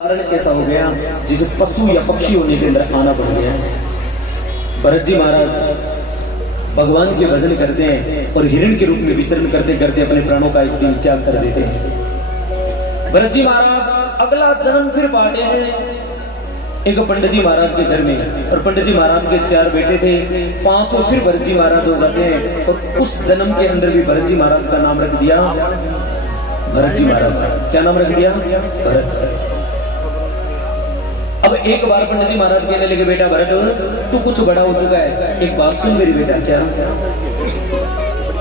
कारण ऐसा हो गया जिसे पशु या पक्षी होने के अंदर आना पड़ गया। भरत जी महाराज भगवान के भजन करते हैं और हिरण के रूप में विचरण करते करते अपने प्राणों का एक दिन त्याग कर देते हैं। भरत जी महाराज अगला जन्म फिर पाते हैं एक पंडित जी महाराज के घर में, और पंडित जी महाराज के 4 बेटे थे, 5 फिर भरत जी महाराज हो जाते हैं। और उस जन्म के अंदर भी भरत जी महाराज का नाम रख दिया भरत जी महाराज। क्या नाम रख दिया? भरत। अब एक बार पंडित जी महाराज कहने लगे, बेटा भरत तू कुछ बड़ा हो चुका है, एक बात सुन मेरी बेटा। क्या?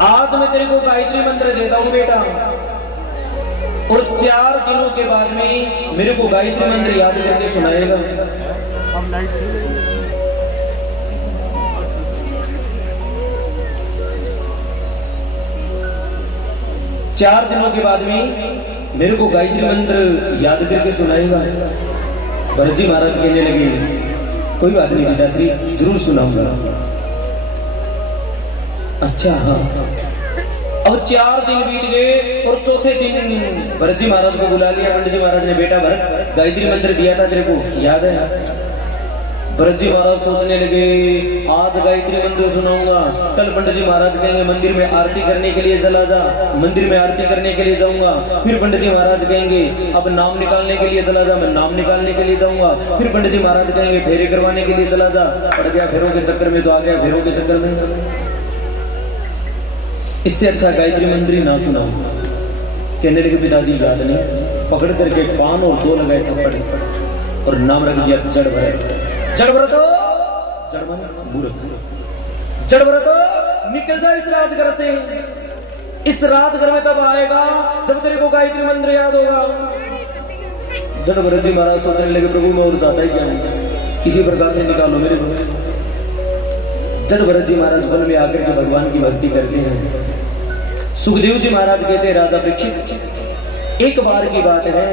आज मैं तेरे को गायत्री मंत्र देता हूं बेटा, और 4 दिनों के बाद में मेरे को गायत्री मंत्र याद करके सुनाएगा। चार दिनों के बाद में मेरे को गायत्री मंत्र याद करके सुनाएगा। भरत जी महाराज कहने लगे, कोई बात नहीं पिताश्री, जरूर सुनाऊंगा। अच्छा हाँ। अब 4 दिन बीत गए और चौथे दिन भरत जी महाराज को बुला लिया पंडित जी महाराज ने। बेटा भरत गायत्री मंत्र दिया था तेरे को, याद है? भरत जी महाराज सोचने लगे, आज गायत्री मंत्र सुनाऊंगा, कल पंडित जी महाराज कहेंगे मंदिर में आरती करने के लिए चला जा, मंदिर में आरती करने के लिए जाऊंगा। फिर पंडित जी महाराज कहेंगे अब नाम निकालने के लिए चला जा, मैं नाम निकालने के लिए जाऊंगा। फिर पंडित जी महाराज कहेंगे फेरे करवाने के लिए चला जा, पड़ गया फेरों के चक्कर में, तो आ गया फेरों के चक्कर में। इससे अच्छा गायत्री मंत्र ही ना सुनाऊं। कहने लगे पिताजी याद नहीं। पकड़ करके कान और 2 लगाए थप्पड़ और नाम रख दिया जड़ भरत। जड़ भरत, जड़ मन मूर्ख, जड़ भरत निकल जा इस राजघर से। इस राजघर में तब आएगा जब तेरे को गायत्री मंत्र याद होगा। जड़ भरत जी महाराज सोचने लगे, प्रभु मैं और जाता ही क्या हूं, किसी प्रकार से निकालो मेरे को। जड़ भरत जी महाराज वन में आकर के भगवान की भक्ति करते हैं। सुखदेव जी महाराज कहते हैं, राजा परीक्षित एक बार की बात है,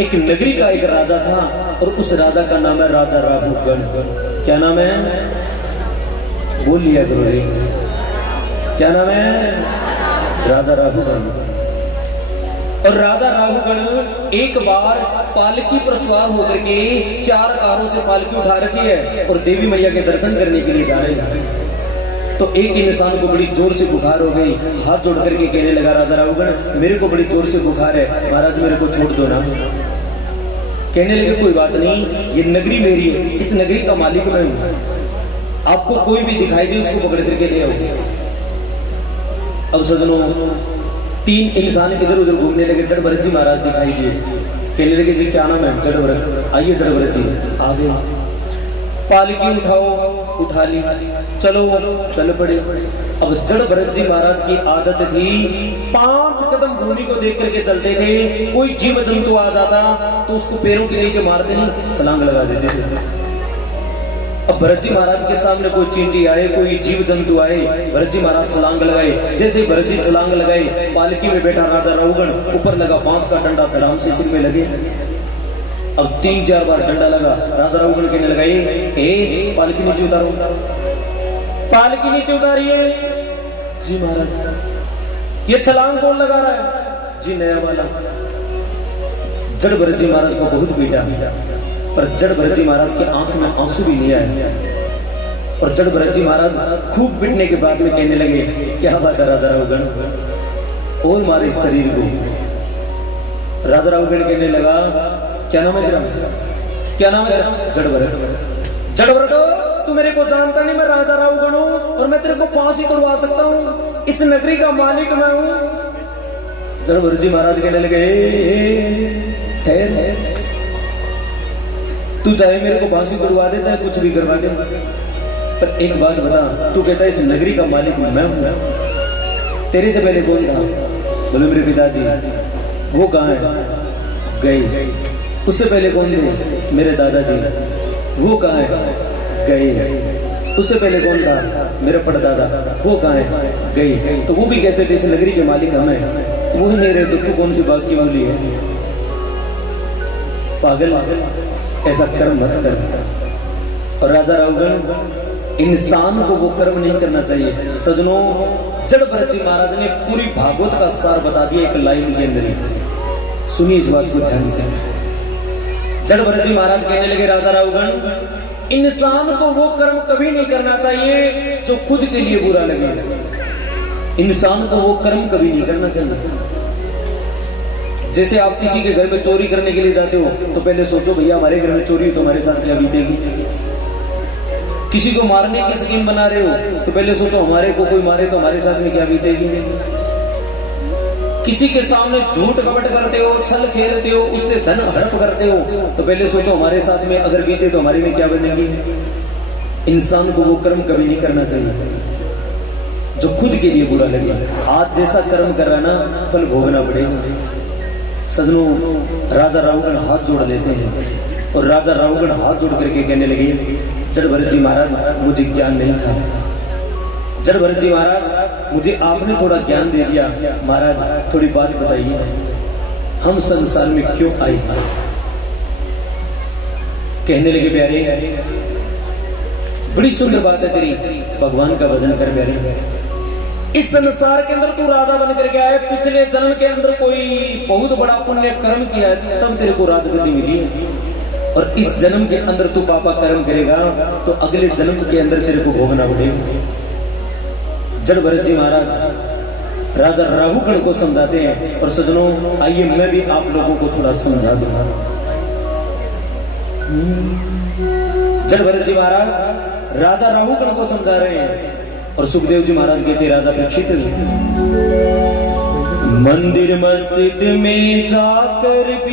एक नगरी का एक राजा था और उस राजा का नाम है राजा राहुगण। क्या नाम है? बोल लिया करो रे। क्या नाम है? राजा राहुगण। और राजा राहुगण एक बार पालकी पर सवार होकर के 4 कारों से पालकी उठा रखी है और देवी मैया के दर्शन करने के लिए जा रहे हैं। तो एक इंसान को बड़ी जोर से बुखार हो गई, हाथ जोड़ करके कहने लगा, राजा राहुगण मेरे को बड़ी जोर से बुखार है, महाराज मेरे को छोड़ दो ना। कहने लगे कोई बात नहीं, ये नगरी मेरी है, इस नगरी का मालिक मैं हूं, आपको कोई भी दिखाई दे उसको पकड़ करके ले आओ। अब सजनों 3 इंसान इधर उधर घूमने लगे। जड़ भरत जी महाराज दिखाई दिए। कहने लगे जी क्या नाम है? जड़ भरत। आइए जड़ भरत जी आ गए। पालकी उठाओ, उठा ली, चलो चल पड़े। अब जड़ भरत जी महाराज की आदत थी 5 कदम भूमि को देख करके चलते थे। कोई जीव जंतु आ जाता तो उसको पैरों के नीचे मारते नहीं, छलांग लगा देते थे। अब भरत जी महाराज के सामने कोई चींटी आए, कोई जीव जंतु आए, भरत जी महाराज छलांग लगाए। जैसे भरत जी छलांग लगाए, पालकी में बैठा राजा राहुगण ऊपर लगा बांस का डंडा, धड़ाम से सिर में लगे। अब 3-4 बार डंडा लगा। राजा राहुगण कहने लगा, ए पालकी नीचे उतारो, पालकी नीचे उतारिए। जी महाराज ये छलांग कौन लगा रहा है? जी नया वाला। जड़ भरत जी महाराज को बहुत पीटा, पर जड़ भरत जी महाराज की आंख में आंसू भी नहीं आए। और जड़ भरत जी महाराज खूब पिटने के बाद में कहने लगे, क्या बात है राजा राहुगण, और मारे इस शरीर को। राजा राहुगण कहने लगा, क्या नाम है तेरा? क्या नाम है तेरा? जड़ भरत। जड़ भरत तू मेरे को जानता नहीं, मैं राजा राहुगण हूं और मैं तेरे को फांसी तोड़वा सकता हूं, इस नगरी का मालिक मैं हूं। जड़ भरत जी महाराज कहने लगे, ठहर, तू चाहे मेरे को फांसी तोड़वा दे, चाहे कुछ भी करवा दे, पर एक बात बता, तू कहता है इस नगरी का मालिक मैं हूं, तेरे से पहले कौन था? बोले मेरे पिताजी। वो कहाँ है? गए। उससे पहले कौन थे? मेरे दादाजी। वो कहाँ है? गए। उससे पहले कौन था? मेरा परदादा। वो कहाँ है? गए। तो वो भी कहते थे इस नगरी के मालिक हम हैं, तो वो ही नहीं रहे, तो तू कौन सी बात की बोली है? पागल, ऐसा कर्म मत कर। और राजा राहुगण इंसान को वो कर्म नहीं करना चाहिए। सजनों जड़ भरत जी महाराज ने पूरी भागवत का सार बता दिया एक लाइन के अंदर ही। सुनिए इस बात को ध्यान से। जड़ भरत जी महाराज कहने लगे, राजा राहुगण, इंसान को वो कर्म कभी नहीं करना चाहिए जो खुद के लिए बुरा लगे। इंसान को वो कर्म कभी नहीं करना चाहिए। जैसे आप किसी के घर में चोरी करने के लिए जाते हो तो पहले सोचो, भैया हमारे घर में चोरी हो तो हमारे साथ क्या बीतेगी। किसी को मारने की स्कीम बना रहे हो तो पहले सोचो, हमारे को कोई मारे तो हमारे साथ में क्या बीतेगी। किसी के सामने झूठ कपट करते हो, छल खेलते हो, उससे धन हड़प करते हो तो पहले सोचो, हमारे साथ में अगर बीते तो हमारे में क्या बनेगी। इंसान को वो कर्म कभी नहीं करना चाहिए जो खुद के लिए बुरा लगे। आज जैसा कर्म कर रहा ना, फल भोगना पड़ेगा। सजनों, राजा राहुगण हाथ जोड़ लेते हैं और राजा राहुगण हाथ जोड़ करके कहने लगे, जड़ भरत जी महाराज, मुझे ज्ञान नहीं था। जड़ भरत जी महाराज, मुझे आपने थोड़ा ज्ञान दे दिया। महाराज थोड़ी बात बताइए, हम संसार में क्यों आए हैं। कहने लगे, प्यारे बड़ी सुंदर बात है तेरी, भगवान का भजन कर प्यारे। इस संसार के अंदर तू राजा बन करके आए, पिछले जन्म के अंदर कोई बहुत बड़ा पुण्य कर्म किया है तब तेरे को राजगद्दी मिली है, और इस जन्म के अंदर तू पापा कर्म करेगा तो अगले जन्म के अंदर तेरे को भोगना पड़ेगा। जड़ भरत जी महाराज राजा राहुगण को समझाते हैं। और सजनों, आइए मैं भी आप लोगों को थोड़ा समझा दूंगा। जड़ भरत जी महाराज राजा राहुगण को समझा रहे हैं और सुखदेव जी महाराज कहते, राजा परीक्षित, मंदिर मस्जिद में जाकर भी